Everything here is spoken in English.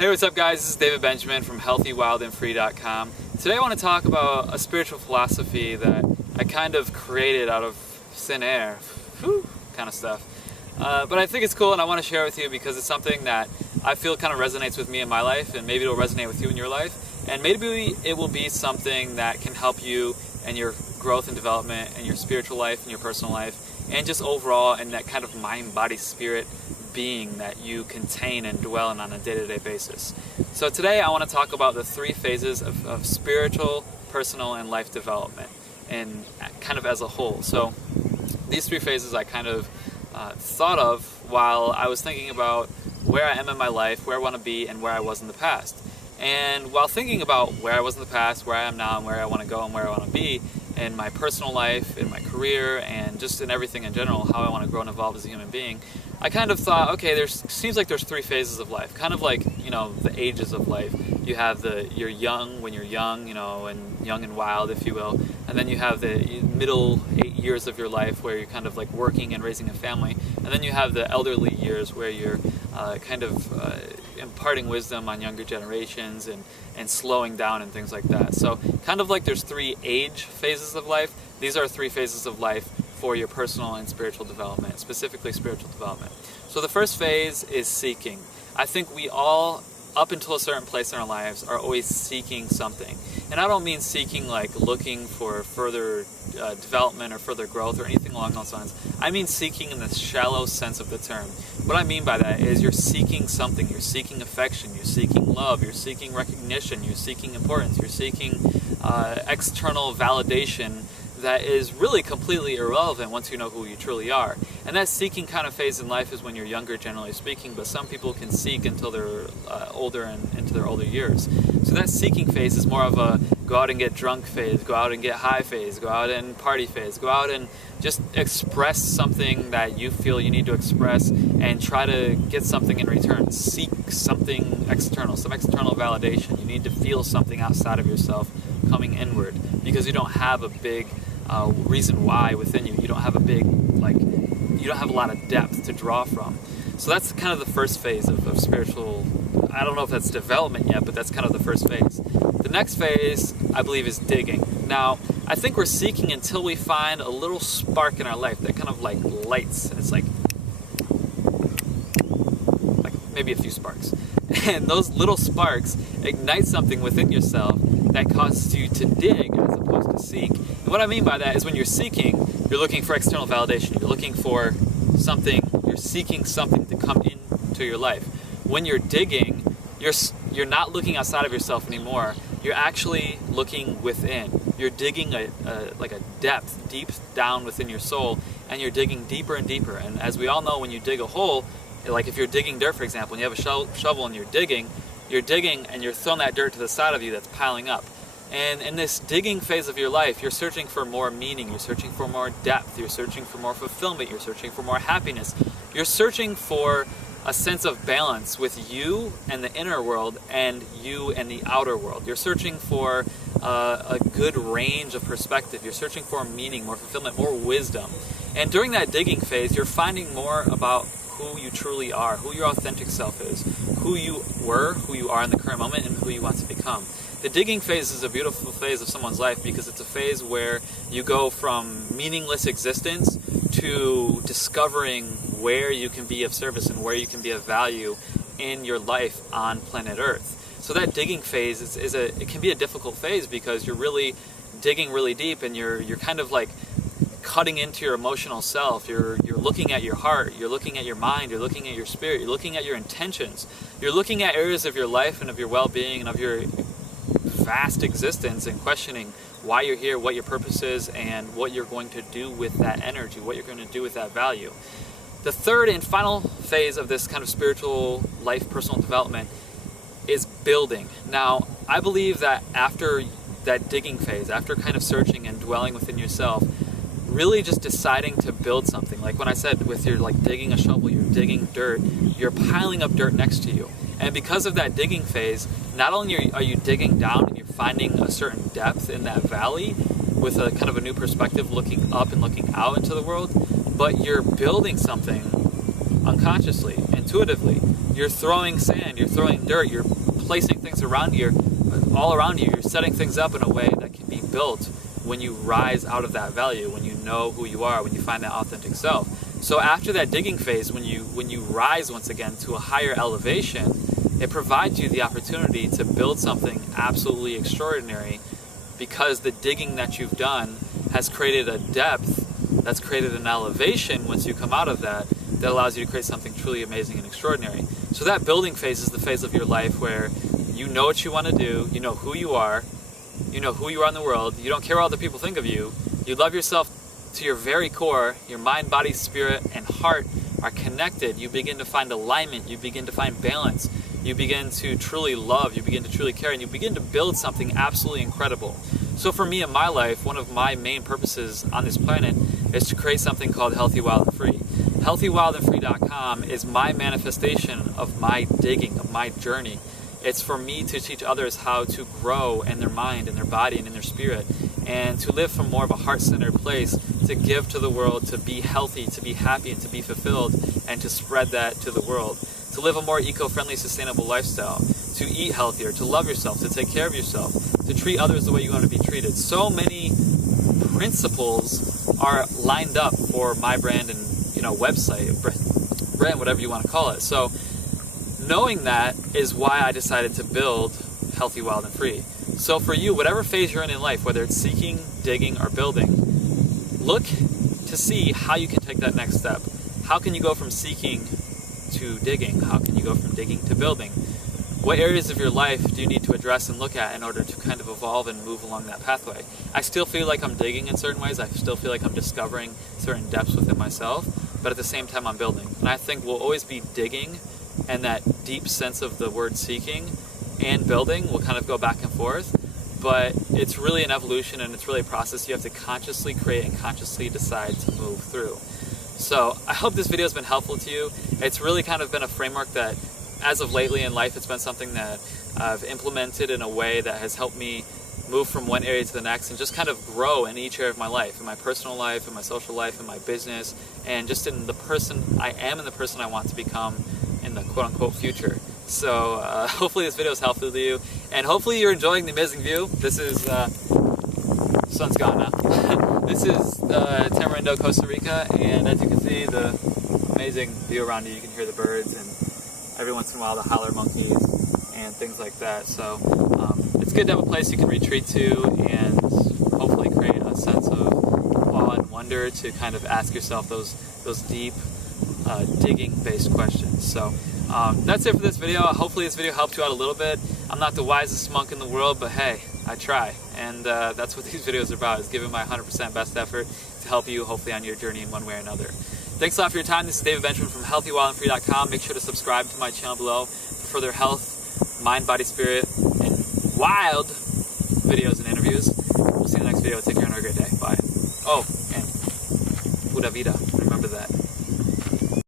Hey, what's up guys? This is David Benjamin from healthywildandfree.com. Today I want to talk about a spiritual philosophy that I kind of created out of thin air, kind of stuff. But I think it's cool and I want to share it with you because it's something that I feel kind of resonates with me in my life, and maybe it'll resonate with you in your life, and maybe it will be something that can help you in your growth and development and your spiritual life and your personal life, and just overall in that kind of mind, body, spirit being that you contain and dwell in on a day-to-day basis. So today I want to talk about the three phases of spiritual, personal, and life development, and kind of as a whole. So these three phases I kind of thought of while I was thinking about where I am in my life, where I want to be, and where I was in the past. And while thinking about where I was in the past, where I am now, and where I want to go and where I want to be in my personal life, in my career, and just in everything in general, how I want to grow and evolve as a human being, I kind of thought, okay, seems like there's three phases of life, kind of like, you know, the ages of life. You have you're young when you're young, you know, and young and wild, if you will, and then you have the middle 8 years of your life where you're kind of like working and raising a family, and then you have the elderly years where you're kind of imparting wisdom on younger generations and slowing down and things like that. So kind of like there's three age phases of life. These are three phases of life for your personal and spiritual development, specifically spiritual development. So the first phase is seeking. I think we all, up until a certain place in our lives, are always seeking something. And I don't mean seeking like looking for further development or further growth or anything along those lines. I mean seeking in the shallow sense of the term. What I mean by that is you're seeking something. You're seeking affection, you're seeking love, you're seeking recognition, you're seeking importance, you're seeking external validation that is really completely irrelevant once you know who you truly are. And that seeking kind of phase in life is when you're younger, generally speaking, but some people can seek until they're older and into their older years. So that seeking phase is more of a go out and get drunk phase, go out and get high phase, go out and party phase, go out and just express something that you feel you need to express and try to get something in return. Seek something external, some external validation. You need to feel something outside of yourself coming inward because you don't have a big reason why within you. You don't have a big, you don't have a lot of depth to draw from. So that's kind of the first phase of spiritual, I don't know if that's development yet, but that's kind of the first phase. The next phase, I believe, is digging. Now, I think we're seeking until we find a little spark in our life that kind of like lights, and it's like maybe a few sparks. And those little sparks ignite something within yourself that causes you to dig as opposed to seek. And what I mean by that is when you're seeking, you're looking for external validation. You're looking for something, you're seeking something to come into your life. When you're digging, you're not looking outside of yourself anymore. You're actually looking within. You're digging like a depth deep down within your soul, and you're digging deeper and deeper. And as we all know, when you dig a hole, like if you're digging dirt, for example, and you have a shovel and you're digging and you're throwing that dirt to the side of you that's piling up. And in this digging phase of your life, you're searching for more meaning, you're searching for more depth, you're searching for more fulfillment, you're searching for more happiness. You're searching for a sense of balance with you and the inner world and you and the outer world. You're searching for a good range of perspective. You're searching for meaning, more fulfillment, more wisdom. And during that digging phase, you're finding more about who you truly are, who your authentic self is, who you were, who you are in the current moment, and who you want to become. The digging phase is a beautiful phase of someone's life because it's a phase where you go from meaningless existence to discovering where you can be of service and where you can be of value in your life on planet Earth. So that digging phase it can be a difficult phase because you're really digging really deep and you're kind of like cutting into your emotional self. You're looking at your heart, you're looking at your mind, you're looking at your spirit, you're looking at your intentions, you're looking at areas of your life and of your well-being and of your vast existence and questioning why you're here, what your purpose is, and what you're going to do with that energy, what you're going to do with that value. The third and final phase of this kind of spiritual life, personal development is building. Now, I believe that after that digging phase, after kind of searching and dwelling within yourself, really just deciding to build something. Like when I said with your digging a shovel, you're digging dirt, you're piling up dirt next to you. And because of that digging phase, not only are you digging down and you're finding a certain depth in that valley with a kind of a new perspective, looking up and looking out into the world, but you're building something unconsciously, intuitively. You're throwing sand, you're throwing dirt, you're placing things around you, all around you. You're setting things up in a way that can be built when you rise out of that value, when you know who you are, when you find that authentic self. So after that digging phase, when you rise once again to a higher elevation, it provides you the opportunity to build something absolutely extraordinary, because the digging that you've done has created a depth, that's created an elevation once you come out of that allows you to create something truly amazing and extraordinary. So that building phase is the phase of your life where you know what you want to do, you know who you are in the world, you don't care what other people think of you, you love yourself to your very core, your mind, body, spirit, and heart are connected. You begin to find alignment, you begin to find balance, you begin to truly love, you begin to truly care, and you begin to build something absolutely incredible. So for me in my life, one of my main purposes on this planet is to create something called Healthy, Wild, and Free. HealthyWildandFree.com is my manifestation of my digging, of my journey. It's for me to teach others how to grow in their mind, in their body, and in their spirit, and to live from more of a heart-centered place, to give to the world, to be healthy, to be happy, and to be fulfilled, and to spread that to the world. To live a more eco-friendly, sustainable lifestyle, to eat healthier, to love yourself, to take care of yourself, to treat others the way you want to be treated. So many principles are lined up for my brand and website, brand, whatever you want to call it. So knowing that is why I decided to build Healthy, Wild, and Free. So for you, whatever phase you're in life, whether it's seeking, digging, or building, look to see how you can take that next step. How can you go from seeking to digging? How can you go from digging to building? What areas of your life do you need to address and look at in order to kind of evolve and move along that pathway? I still feel like I'm digging in certain ways. I still feel like I'm discovering certain depths within myself, but at the same time I'm building. And I think we'll always be digging, and that deep sense of the word seeking and building will kind of go back and forth, but it's really an evolution, and it's really a process you have to consciously create and consciously decide to move through. So I hope this video has been helpful to you. It's really kind of been a framework that, as of lately in life, it's been something that I've implemented in a way that has helped me move from one area to the next and just kind of grow in each area of my life, in my personal life, in my social life, in my business, and just in the person I am and the person I want to become in the quote-unquote future. So hopefully this video is helpful to you, and hopefully you're enjoying the amazing view. This is, sun's gone now. This is Tamarindo, Costa Rica, and as you can see, the amazing view around you. You can hear the birds, and every once in a while the howler monkeys and things like that. So it's good to have a place you can retreat to and hopefully create a sense of awe and wonder to kind of ask yourself those deep digging-based questions. So that's it for this video. Hopefully this video helped you out a little bit. I'm not the wisest monk in the world, but hey, I try. And that's what these videos are about, is giving my 100% best effort to help you hopefully on your journey in one way or another. Thanks a lot for your time. This is David Benjamin from HealthyWildandFree.com. Make sure to subscribe to my channel below for further health, mind, body, spirit, and wild videos and interviews. We'll see you in the next video. Take care and have a great day. Bye. Oh, and pura vida. Remember that.